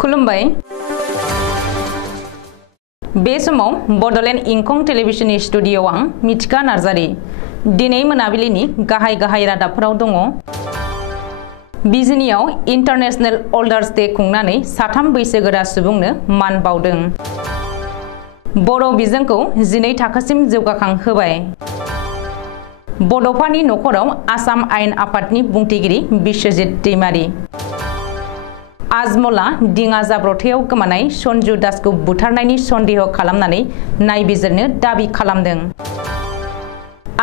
खुलुमबाय बे समाव बडोलेण्ड इंखं टेलिभिजननि स्टुडियोआव आं मिथिका नार्जारी दिनै मोनाबिलिनि गाहाय रादाबफोराव दङ। बिजिनियाव इंटरनेशनल ओल्डार्स डे खुंनानै साथाम बैसोगोरा सुबुंनो मान बावदों। बर' बिजोंखौ 12 थाखोसिम जौगाखां होबाय। बड'फानि नखराव आसाम आयेन आफादनि बुंथिगिरि बिश्वजित दैमारी। आजमला दिङा जाब्रबथायाव गोमानाय सन्जु दासखौ बुथारनायनि सन्देह खालामनानै नायबिजिरनो दाबि खालामदों।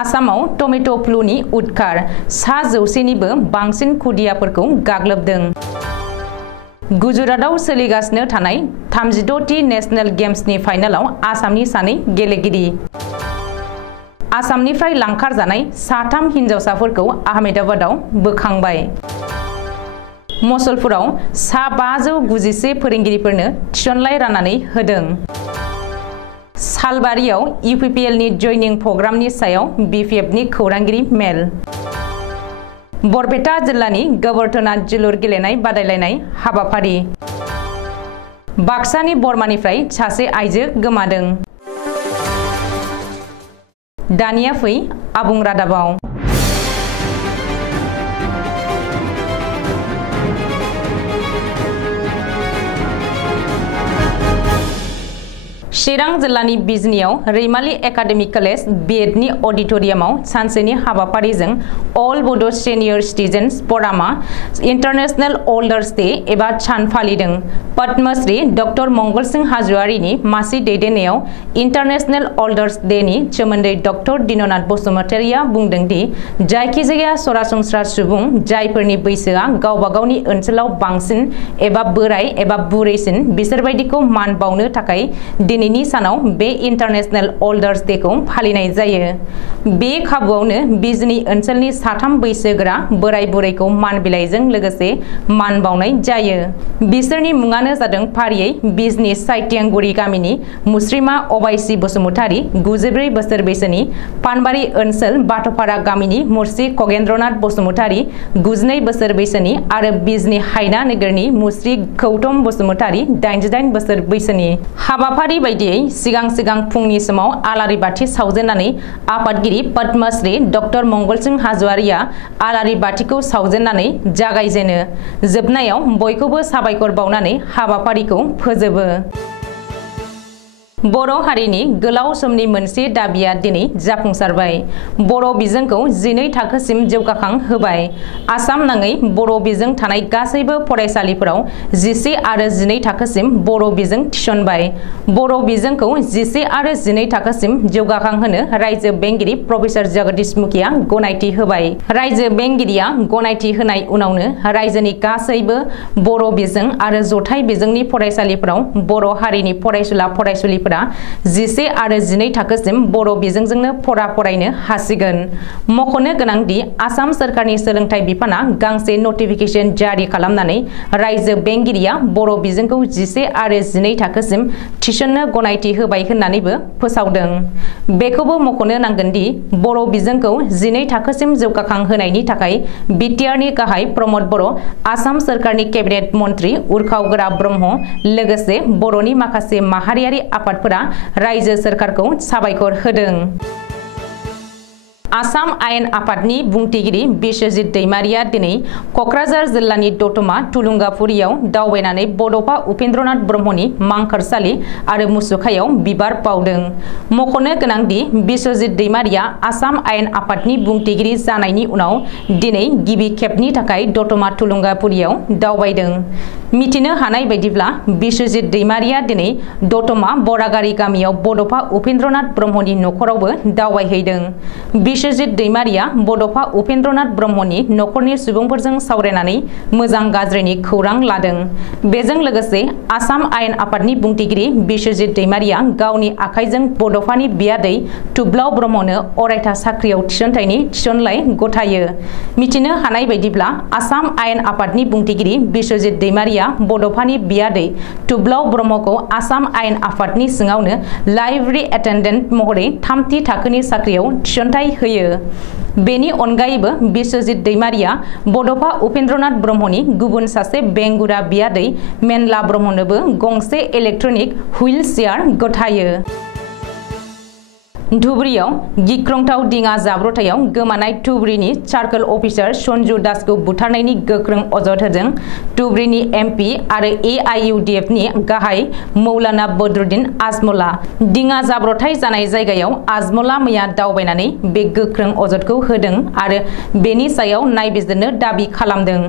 आसामाव टमेट' फ्लुनि उदखार 100निबो बांसिन खुदियाफोरखौ गाग्लोबदों। गुजरातआव सोलिगासिनो थानाय 36थि नेशनेल गेम्सनि फाइनालाव आसामनि सानै गेलेगिरि। आसामनिफ्राय लांखारजानाय 3 हिनजावसाफोरखौ आहमेदाबादाव बोखांबाय। मसलपुराव 591 फोरोंगिरिफोरनो थिसनलाइ राननानै होदों। सालबारियाव UPPLनि जयनिं प्रग्रामनि सायाव BPFनि खौरांगिरि मेल। बरपेटा जिल्लानि गोबोरथोना जोलुर गेलेनाय बादायलायनाय हाबाफारि। बाक्सानि बरमानिफ्राय सासे आइजो गोमादों। दानिया फै आबुं रादाबाव। चिरां जिल्लानि बिजनियाव रैमाली एकाडेमी कलेज BEdनि अडिटोरियामाव सानसेनि हाबाफारिजों अल बड' सिनियर सिटिजेन्स फरामा इंटरनेशनल ओल्डार्स डे एबा सान फालिदों। पद्मश्री डक्टर मंगल सिंह हाज'वारिनि मासि दैदेननायाव इंटरनेशनल ओल्डार्स डेनि सोमोन्दै डक्टर दिननाथ बसुमतारिया बुंदों दि जायखिजाया सरासनस्रा सुबुं जायफोरनि बैसोआ गावबा गावनि ओनसोलाव बांसिन एबा बोराय एबा बुरैसिन बिसोरबायदिखौ मान बावनो थाखाय दिनैनि सानाव बे इंटरनेशनल ओल्डार्स डे खौ फालिनाय जायो। बे खाबुआवनो बिजनी ओनसोलनि 3 बैसोगोरा बोराय बुरैखौ मान बिलाइजों लोगोसे मान बावनाय जायो। बिसोरनि मुङानो जादों फारियै बिजनी साइटियांगुरि गामिनि मुस्रिमा अबायसि बसुमतारी 94 बोसोर बैसोनि, पानबारि ओनसोल बाथ'पारा गामिनि मुस्रि खगेन्द्रनाथ बसुमतारी 92 बोसोर बैसोनि आरो बिजनी हायना नोगोरनि मुस्रि गौतम बसुमतारी 88 बोसोर बैसोनि। हाबाफारि बायदियै सिगां फुंनि समाव आलारि बाथि सावजेननानै आफादगिरि पद्मश्री डक्टर मंगल सिंह हाज'वारिया आलारि बाथिखौ सावजेननानै जागायजेनो। जोबनायाव बयखौबो साबायखर बावनानै हाबाफारिखौ फोजोबो। बर' हारिनि गोलाव समनि मोनसे दाबिया दिनै जाफुंसारबाय। बर' बिजोंखौ 12 थाखोसिम जौगाखां होबाय। आसाम नाङै बर' बिजों थानाय गासैबो फरायसालिफोराव 11 आरो 12 थाखोसिम बर' बिजों थिसनबाय। बर' बिजोंखौ 11 आरो 12 थाखोसिम जौगाखां होनो रायजो बेंगिरि प्रफेसर जगदीश मुखिया गनायथि होबाय। रायजो बेंगिरिया गनायथि होनाय उनावनो रायजोनि गासैबो बर' बिजों आरो जथाय बिजोंनि फरायसालिफोराव बर' हारिनि फरायसुला फरायसुलिफोरा 11 आरो 12 थाखोसिम बर' बिजोंजोंनो फरायनो हासिगोन। मख'नो गोनांदि आसाम सोरखारनि सोलोंथाइ बिफाना गांसे नटिफिकेशन जारि खालामनानै रायजो बेंगिरिया बर' बिजोंखौ 11 आरो 12 थाखोसिम थिसननो गनायथि होबाय होननानैबो फोसावदों। बेखौबो मख'नो नांगोनदि बर' बिजोंखौ 12 थाखोसिम जौगाखां होनायनि थाखाय बिटिआरनि गाहाय प्रमद बर', आसाम सोरखारनि केबिनेट मन्त्रि उर्खाव ब्रह्म लोगोसे बर'नि माखासे माहारियारि आफाद रायजो सोरखारखौ साबायखर होदों। आसाम आयेन आफादनि बुंथिगिरि बिश्वजित दैमारिया दिनै क'क्राझार जिल्लानि दतमा थुलुंगाफुरियाव दावबायनानै बड'फा उपेन्द्रनाथ ब्रह्मनि मांखरसालि आरो मुसुखायाव बिबार बावदों। मख'नो गोनांदि बिश्वजित दैमारिया आसाम आयेन आफादनि बुंथिगिरि जानायनि उनाव दिनै गिबि खेबनि थाखाय दतमा थुलुंगाफुरियाव दावबायदों। मिथिनो हानाय बायदिब्ला बिश्वजित दैमारिया दिनै दतमा बरागारि गामियाव बड'फा उपेन्द्रनाथ ब्रह्मनि नखरावबो दावबायहैदों। बिश्वजित दैमारिया बड'फा उपेन्द्रनाथ ब्रह्मनि नखरनि सुबुंफोरजों सावरायनानै मोजां गाज्रिनि खौरां लादों। बेजों लोगोसे आसाम आयेन आफादनि बुंथिगिरि बिश्वजित दैमारिया गावनि आखाइजों बड'फानि बियादै थुब्लाव ब्रह्मनो अरायथा साख्रियाव थिसनलाइ गथायो। मिथिनो हानाय बायदिब्ला आसाम आयेन आफादनि बुंथिगिरि बिश्वजित दैमारिया बड'फानि बियादै थुब्लाव ब्रह्मखौ आसाम आयेन आफादनि सिङावनो लाइब्रेरि एटेन्डेन्ट महरै 3थि थाखोनि साख्रियाव थिसनथाइ होयो। बेनि अनगायैबो बिश्वजित दैमारिया बड'फा उपेन्द्रनाथ ब्रह्मनि गुबुन सासे बेंगुरा बियादै मेनला ब्रह्मनोबो गंसे इलेक्ट्रनिक हुइल चेयार गथायो। धुबुरीयाव गिख्रंथाव दिङा जाब्रथायाव गोमानाय धुबुरीनि सार्कल अफिसार सन्जु दासखौ बुथारनायनि गोख्रों अजद होदों धुबुरीनि एमपि आरो AIUDF नि गाहाय मौलाना बदरुद्दीन आजमला। दिङा जाब्रथाय जानाय जायगायाव आजमला मैया दावबायनानै बे गोख्रों अजदखौ होदों आरो बेनि सायाव नायबिजिरनो दाबि खालामदों।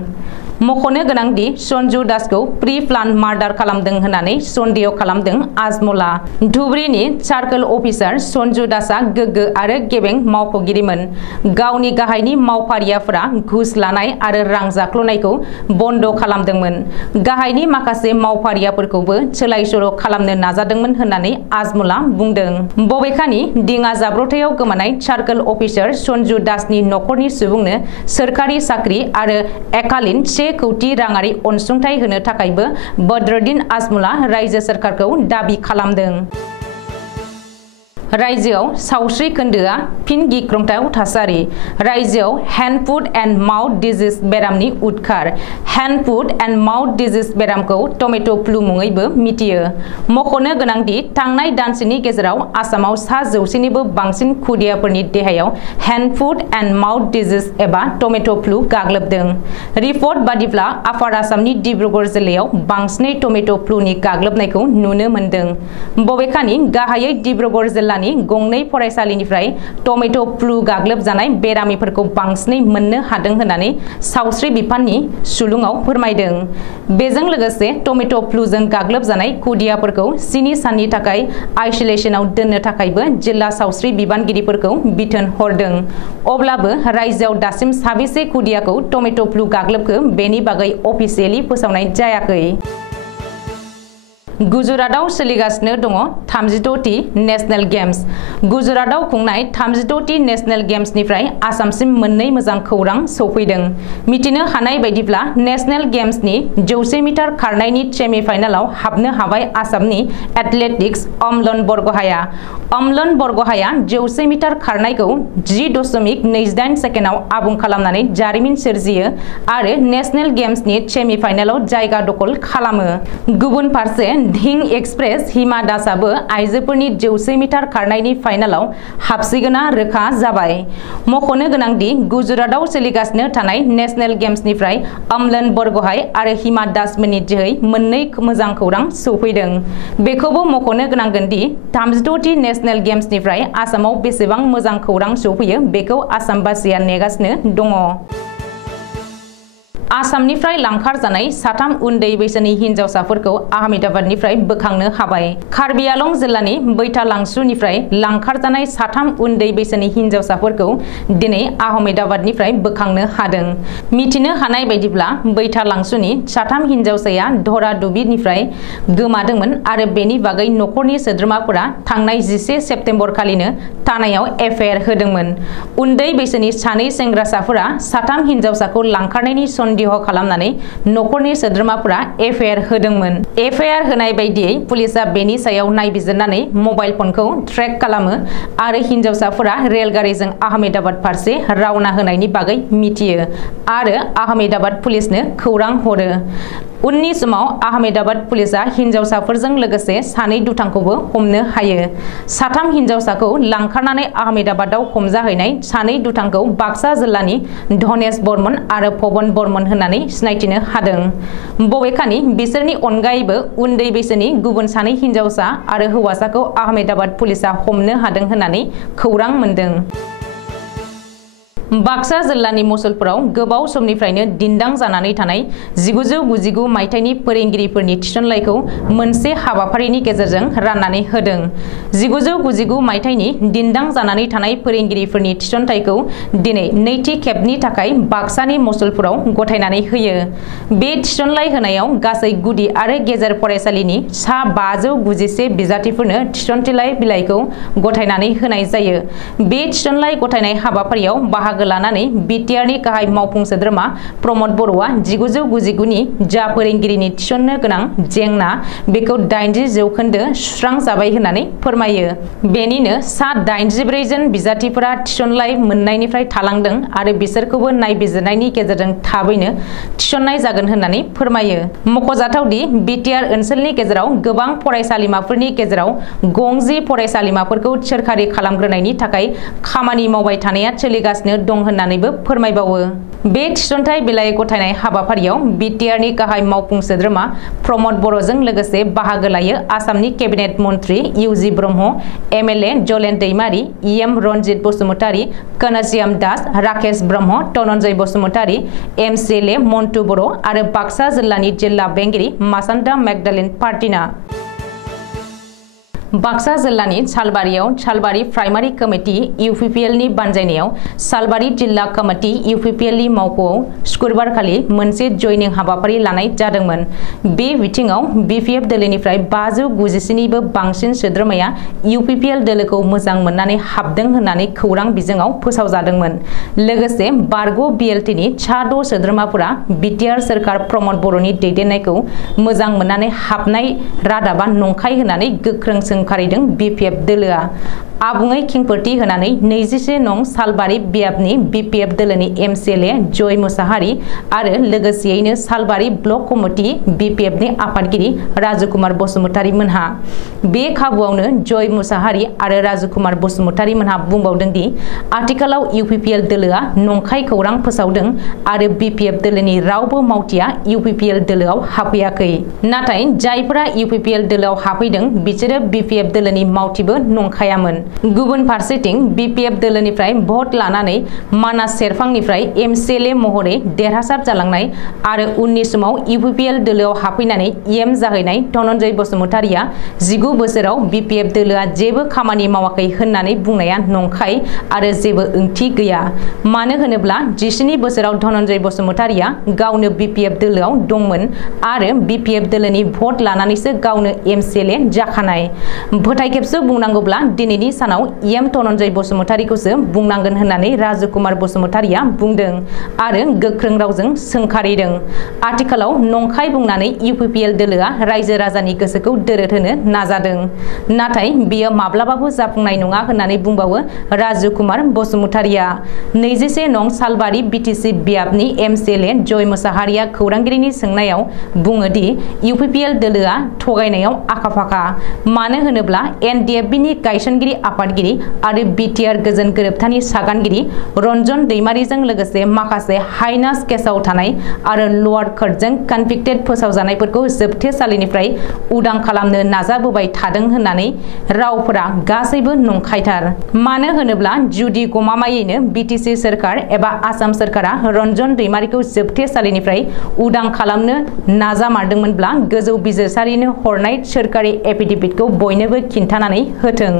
मख'नो गोनांदि सन्जु दासखौ प्रि प्लान मार्डार खालामदों होननानै सन्देह खालामदों आजमला। धुबुरीनि सार्कल अफिसार सन्जु दासआ गोग्गो आरो गेबें मावख'गिरिमोन। गावनि गाहायनि मावफारियाफोरा घुस लानाय आरो रां जाख्ल'नायखौ बन्द खालामदोंमोन। गाहायनि माखासे मावफारियाफोरखौबो सोलाय सोल' खालामनो नाजादोंमोन होननानै आजमला बुंदों। बबेखानि दिङा जाब्रथायाव गोमानाय सार्कल अफिसार सन्जु दासनि नखरनि सुबुंनो सोरखारि साख्रि आरो एकालीन 1 कौटि राङारि अनसुंथाइ होनो थाखायबो बदरुद्दीन आजमला रायजो सोरखारखौ दाबि खालामदों। रायजोआव सावस्रि खोन्दोआ फिन गिख्रंथाव थासारि। रायजोआव hand foot and mouth disease बेरामनि उदखार। Hand foot and mouth disease बेरामखौ टमेट' फ्लु मुङैबो मिथियो। मख'नो गोनांदि थांनाय दानसेनि गेजेराव आसामाव 100निबो बांसिन खुदियाफोरनि देहायाव hand foot and mouth disease एबा टमेट' फ्लु गाग्लोबदों। रिपर्ट बादिब्ला आफार आसामनि डिब्रुगड़ जिल्लायाव बांसिनै टमेट' फ्लुनि गाग्लोबनायखौ नुनो मोन्दों। बबेखानि गाहायै डिब्रुगड़ जिल्ला गंनै फरायसालिनिफ्राय टमेट' फ्लु गाग्लोबजानाय बेरामिफोरखौ बांसिनै मोननो हादों होननानै सावस्रि बिफाननि सुलुङाव फोरमायदों। बेजों लोगोसे टमेट' फ्लुजों गाग्लोबजानाय खुदियाफोरखौ 7 साननि थाखाय आइसोलेसनाव दोननो थाखायबो जिल्ला सावस्रि बिबानगिरिफोरखौ बिथोन हरदों। अब्लाबो रायजोआव दासिम साबेसे खुदियाखौ टमेट' फ्लु गाग्लोबखो बेनि बागै अफिसियेलि फोसावनाय जायाखै। गुजरातआव सोलिगासिनो दङ 36थि नेशनेल गेम्स। गुजरातआव खुंनाय 36थि नेशनेल गेम्सनिफ्राय आसामसिम मोननै मोजां खौरां सौफैदों। मिथिनो हानाय बायदिब्ला नेशनेल गेम्सनि 100 मिटार खारनायनि सेमिफाइनालाव हाबनो हाबाय आसामनि एथलेटिक्स अमलन बरग'हाया। अमलन बरग'हाया 100 मिटार खारनायखौ 10.28 सेकेन्डआव आबुं खालामनानै जारिमिन सोरजियो आरो नेशनेल गेम्सनि सेमिफाइनालाव जायगा दखल खालामो। गुबुन फारसे धिं एक्सप्रेस हिमा दासआबो आइजोफोरनि 100 मिटार खारनायनि फाइनालाव हाबसिगोना रोखा जाबाय। मख'नो गोनांदि गुजरातआव सोलिगासिनो थानाय नेशनेल गेम्सनिफ्राय अमलन बरग'हाय आरो हिमा दासमोननि जोहै मोननै मोजां खौरां सौफैदों। बेखौबो मख'नो गोनांगोनदि 36थि नेशनेल गेम्सनिफ्राय आसामाव बेसेबां मोजां खौरां सौफैयो बेखौ आसामबासिया नेगासिनो दङ। आसामनिफ्राय लांखार जानाय 3 उन्दै बैसोनि हिनजावसाफोरखौ आहमेदाबादनिफ्राय बोखांनो हाबाय। कार्बि आलं जिल्लानि बैथालांसुनिफ्राय लांखार जानाय 3 उन्दै बैसोनि हिनजावसाफोरखौ दिनै आहमेदाबादनिफ्राय बोखांनो हादों। मिथिनो हानाय बायदिब्ला बैथालांसुनि 3 हिनजावसाया धरादुबिनिफ्राय गोमादोंमोन आरो बेनि बागै नखरनि सोद्रोमाफोरा थांनाय 11 सेप्तेम्बर खालिनो थानायाव एफआइआर होदोंमोन। उन्दै बैसोनि 2 सेंग्रासाफोरा 3 हिनजावसाखौ लांखारनायनि सन्देह खालामनानै नखरनि सोद्रोमाफोरा एफआइआर होदोंमोन। एफआइआर होनाय बायदियै पुलिसआ बेनि सायाव नायबिजिरनानै मबाइल फनखौ ट्रेक खालामो आरो हिनजावसाफोरा रेलगारिजों आहमेदाबाद फारसे रावना होनायनि बागै मिथियो आरो आहमेदाबाद पुलिसनो खौरां हरो। उननि समाव आहमेदाबाद पुलिसआ हिनजावसाफोरजों लोगोसे 2 दुथांखौबो हमनो हायो। 3 हिनजावसाखौ लांखारनानै आहमेदाबादाव हमजाहैनाय 2 दुथांखौ बाक्सा जिल्लानि धनेश बर्मन आरो पवन बर्मन होननानै सिनायथिनो हादों। बबेखानि बिसोरनि अनगायैबो उन्दै बैसोनि गुबुन 2 हिनजावसा आरो हौवासाखौ आहमेदाबाद पुलिसआ हमनो हादों होननानै खौरां मोन्दों। बाक्सा जिल्लानि मसलपुराव गोबाव समनिफ्रायनो दिन्दां जानानै थानाय 1999 मायथाइनि फोरोंगिरिफोरनि थिसनलाइखौ मोनसे हाबाफारिनि गेजेरजों राननानै होदों। 1999 मायथाइनि दिन्दां जानानै थानाय फोरोंगिरिफोरनि थिसनथाइखौ दिनै नैथि खेबनि थाखाय बाक्सानि मसलपुराव गथायनानै होयो। बे थिसनलाइ होनायाव गासै गुदि आरो गेजेर फरायसालिनि सा 591 बिजाथिफोरनो थिसनथाइ बिलाइखौ गथायनानै होनाय जायो। बे थिसनलाइ गथायनाय हाबाफारियाव बाहागो बाहागो लानानै बिटिआरनि गाहाय मावफुं सोद्रोमा प्रमद बर'आ 1999 नि जा फोरोंगिरिनि थिसननो गोनां जेंना बेखौ 80% सुस्रांजाबाय होननानै फोरमायो। बेनिनो सा 84 जन बिजाथिफोरा थिसनलाय मोननायनिफ्राय थालांदों आरो बिसोरखौबो नायबिजिरनायनि गेजेरजों थाबैनो थिसननाय जागोन होननानै फोरमायो। मख'जाथावदि बिटिआर ओनसोलनि गेजेराव गोबां फरायसालिमाफोरनि गेजेराव गंजि फरायसालिमाफोरखौ सोरखारि खालामग्रोनायनि थाखाय खामानि मावबाय थानाया सोलिगासिनो दं होननानैबो फोरमायबावो। बे थिसनथाइ बिलाइ गथायनाय हाबाफारियाव बिटिआरनि गाहाय मावफुं सोद्रोमा प्रमद बर'जों लोगोसे बाहागो लायो आसामनि केबिनेट मन्त्रि इउजि ब्रह्म, एमएलए जलेन दैमारि, इएम रनजित बसुमतारी, कनजियाम दास, राकेश ब्रह्म, धनन्जय बसुमतारी, एमसिएलए मन्टु बर' आरो बाक्सा जिल्लानि जिल्ला बेंगिरि मासान्दा मेगदालिन पार्टिना। बाक्सा जिल्लानि सालबारियाव सालबारि प्राइमारि कमिटि इउपिपिएलनि बानजायनायाव सालबारि जिल्ला कमिटि इउपिपिएलनि मावख'आव शुक्रबारखालि मोनसे जयनिं हाबाफारि लानाय जादोंमोन। बे बिथिङाव बिपिएफ दोलोनिफ्राय 597निबो बांसिन सोद्रोमाया इउपिपिएल दोलोखौ मोजां मोननानै हाबदों होननानै खौरां बिजोङाव फोसावजादोंमन। लोगोसे बारग' बिएलटिनि सा 6 सोद्रोमाफोरा बिटिआर सोरखार प्रमद बर'नि दैदेननायखौ मोजां मोननानै हाबनाय रादाबा नंखाय होननानै गोख्रों सोंखारिदों बिपिएफ दोलोआ। आबुङै खेंफोरथि होनानै 21 नं सालबारि बियाबनि बिपिएफ दोलोनि एमसिएलए जय मुसाहारि आरो लोगोसेयैनो सालबारि ब्लक कमिटि बिपिएफनि आफादगिरि राजुकुमार बसुमतारी मोनहा। बे खाबुआवनो जय मुसाहारि आरो राजुकुमार बसुमतारी मोनहा बुंबावदों दि आथिखालाव इउपिपिएल दोलोआ नंखाय खौरां फोसावदों आरो बिपिएफ दोलोनि रावबो मावथिया इउपिपिएल दोलोआव हाबफैयाखै। नाथाय जायफोरा इउपिपिएल दोलोआव हाबफैदों बिसोरो बिपिएफ दोलोनि मावथिबो नंखायामोन। गुबुन फारसेथिं बिपिएफ दोलोनिफ्राय भट लानानै मानास सेरफांनिफ्राय एमसिएलए महरै देरहासार जालांनाय आरो उननि समाव इउपिपिएल दोलोआव हाबफैनानै इएम जाहैनाय धनन्जय बसुमतारीया 19 बोसोराव बिपिएफ दोलोआ जेबो खामानि मावाखै होननानै बुंनाया नंखाय आरो जेबो ओंथि गैया। मानो होनोब्ला 17 बोसोराव धनन्जय बसुमतारीया गावनो बिपिएफ दोलोआव दंमोन आरो बिपिएफ दोलोनि भट लानानैसो गावनो एमसिएलए जाखानाय। फोथाय खेबसे बुंनांगौब्ला दिनैनि सानाव इएम धनन्जय बसुमतारीखौसो बुंनांगोन होननानै राजुकुमार बसुमतारीया बुंदों आरो गोख्रों रावजों सोंखारिदों। आथिखालाव नंखाय बुंनानै इउपिपिएल दोलोआ रायजो राजानि गोसोखौ दोरोदहोनो नाजादों। नाथाय बेयो माब्लाबाबो जाफुंनाय नङा होननानै बुंबावो राजुकुमार बसुमतारीया। 21 नं सालबारि बिटिसि बियाबनि एमसिएलए जय मुसाहारिया खौरांगिरिनि सोंनायाव बुङो दि इउपिपिएल दोलोआ थगायनायाव आखा-फाखा। मानो होनोब्ला एनडिएफबिनि गायसनगिरि आफादगिरि आरो बिटिआर गोजोन गोरोबथानि सागानगिरि रन्जन दैमारिजों लोगोसे माखासे हाइनास केसाव थानाय आरो लवार कर्टजों कनभिक्टेड फोसावजानायफोरखौ जोबथेसालिनिफ्राय उदां खालामनो नाजाबोबाय थादों होननानै रावफोरा गासैबो नंखायथार। मानो होनोब्ला जुदि गमामायैनो बिटिसि सोरखार एबा आसाम सोरखारा रन्जन दैमारिखौ जोबथेसालिनिफ्राय उदां खालामनो नाजामारदोंमोनब्ला गोजौ बिजिरसालिनो हरनाय सोरखारि एफिडेभिटखौ बयनोबो खिन्थानानै होथों।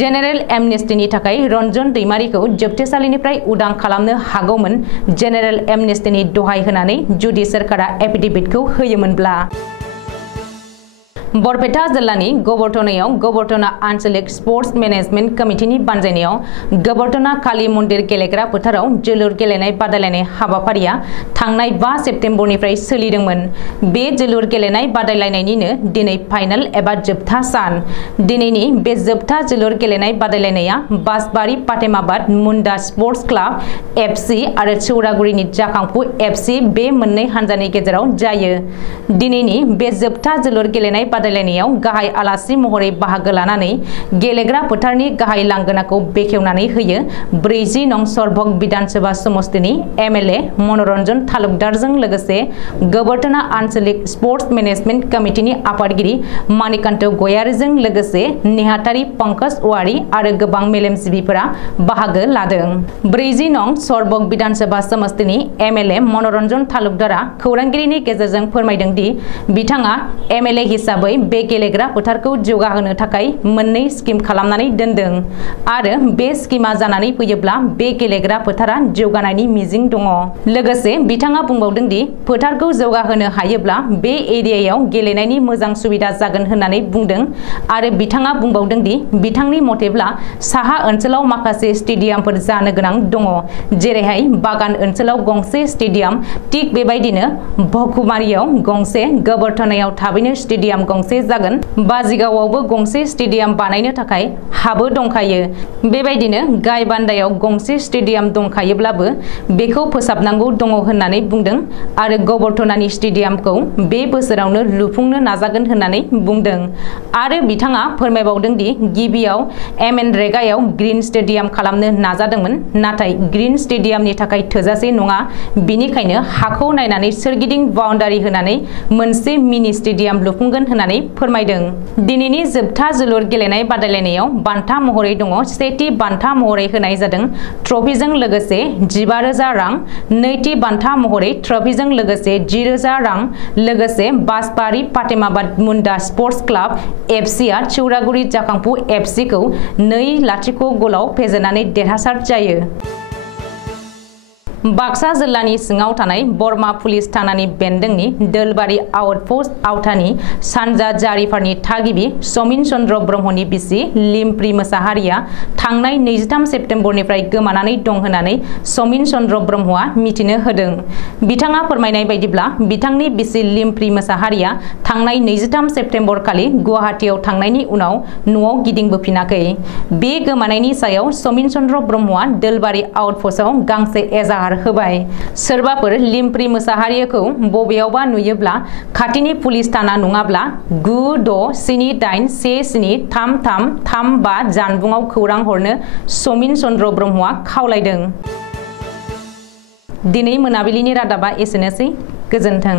जेनेरेल एमनेस्टिनि थाखाय रन्जन दैमारिखौ जोबथेसालिनिफ्राय उदां खालामनो हागौमोन जेनेरेल एमनेस्टिनि दहाय होनानै जुदि सोरखारा एफिडेभिटखौ होयोमोनब्ला। बरपेटा जिल्लानि गबरटनायाव गबरटना आन्चलिक स्पर्ट्स मेनेजमेन्ट कमिटिनि बानजायनायाव गबरटना काली मन्दिर गेलेग्रा फोथाराव जोलुर गेलेनाय बादायलायनाय हाबाफारिया थांनाय 5 सेप्तेम्बरनिफ्राय सोलिदोंमोन। बे जोलुर गेलेनाय बादायलायनायनिनो दिनै फाइनाल एबा जोबथा सान। दिनैनि बे जोबथा जोलुर गेलेनाय बादायलायनाया बासबारि पाटेमाबाद मुन्डा स्पर्ट्स क्लाब एफसि आरो सौरागुरिनि जाखांफु एफसि बे मोननै हानजानि गेजेराव जायो। दिनैनि बे जोबथा जोलुर गेलेनाय बादायलायनायाव गाहाय आलासि महरै बाहागो लानानै गेलेग्रा फोथारनि गाहाय लांगोनाखौ बेखेवनानै होयो 40 नं सरभग विधानसभा समष्टिनि एमएलए मनोरन्जन तालुकदारजों लोगोसे गबरटना आन्चलिक स्पर्ट्स मेनेजमेन्ट कमिटिनि आफादगिरि मानिकान्त गयारीजों लोगोसे नेहाथारि पंकज औवारी आरो गोबां मेलेमजिबिफोरा बाहागो लादों। 40 नं सरभग विधानसभा समष्टिनि एमएलए मनोरन्जन तालुकदारा खौरांगिरिनि गेजेरजों फोरमायदों दि बिथाङा एमएलए हिसाबै महरै बे गेलेग्रा फोथारखौ जौगाहोनो थाखाय मोननै स्किम खालामनानै दोनदों आरो बे स्किमा जानानै फैयोब्ला बे गेलेग्रा फोथारा जौगानायनि मिजिं दङ। लोगोसे बिथाङा बुंबावदों दि फोथारखौ जौगाहोनो हायोब्ला बे एरियायाव गेलेनायनि मोजां सुबिदा जागोन होननानै बुंदों आरो बिथाङा बुंबावदों दि बिथांनि मथेब्ला साहा ओनसोलाव माखासे स्टेडियामफोर जानो गोनां दङ, जेरैहाय बागान ओनसोलाव गंसे स्टेडियाम, थिग बेबायदिनो भकुमारियाव गंसे, गोबोरथानायाव थाबैनो स्टेडियाम गंसे जागोन, बाजिगावआवबो गंसे स्टेडियाम बानायनो थाखाय हाबो दंखायो। बेबायदिनो गायबान्दायाव गंसे स्टेडियाम दंखायोब्लाबो बेखौ फोसाबनांगौ दङ होननानै बुंदों आरो गोबोरथानानि स्टेडियामखौ बे बोसोरावनो लुफुंनो नाजागोन होननानै बुंदों आरो बिथाङा फोरमायबावदों दि गिबियाव एमएनरेगायाव ग्रीन स्टेडियाम खालामनो नाजादोंमोन, नाथाय ग्रीन स्टेडियामनि थाखाय थोजासे नङा, बिनिखायनो हाखौ नायनानै सोरगिदिं बाउन्डारि होनानै मोनसे मिनि स्टेडियाम लुफुंगोन होननानै फोरमायदों। दिनैनि जोबथा जोलुर गेलेनाय बादायलायनायाव बान्था महरै दङ। सेथि बान्था महरै होनाय जादों ट्रफिजों लोगोसे 15,000 रां, नैथि बान्था महरै ट्रफिजों लोगोसे 10,000 रां। लोगोसे बासबारि फातेमाबाद मुन्डा स्पर्ट्स क्लाब एफसीआ चौरागुरि जाखांफु एफसीखौ 2-0 गलाव फेजेननानै देरहासार जायो। बाक्सा जिल्लानि सिङाव थानाय बरमा पुलिस थानानि बेन्दोंनि दोलबारि आउटपस्ट आवथानि सानजा जारिफारनि थागिबि समिन चन्द्र ब्रह्मनि बिसि लिम्प्रि मोसाहारिया थांनाय 23 सेप्तेम्बरनिफ्राय गोमानानै दं होननानै समिन चन्द्र ब्रह्मआ मिथिनो होदों। बिथाङा फोरमायनाय बायदिब्ला बिथांनि बिसि लिम्प्रि मोसाहारिया थांनाय 23 सेप्तेम्बर खालि गुवाहाटीआव थांनायनि उनाव न'आव गिदिंबोफिनाखै। बे गोमानायनि सायाव समिन चन्द्र ब्रह्मआ दोलबारि आउटपस्टआव गांसे एजाहार होबाय। सोरबाफोर लिम्प्रि मोसाहारिखौ बबेयावबा नुयोब्ला खाथिनि पुलिस थाना नङाब्ला 9678173335 जानबुङाव खौरां हरनो समिन चन्द्र ब्रह्मआ खावलायदों। दिनै मोनाबिलिनि रादाबा एसेनोसै। गोजोन्थों।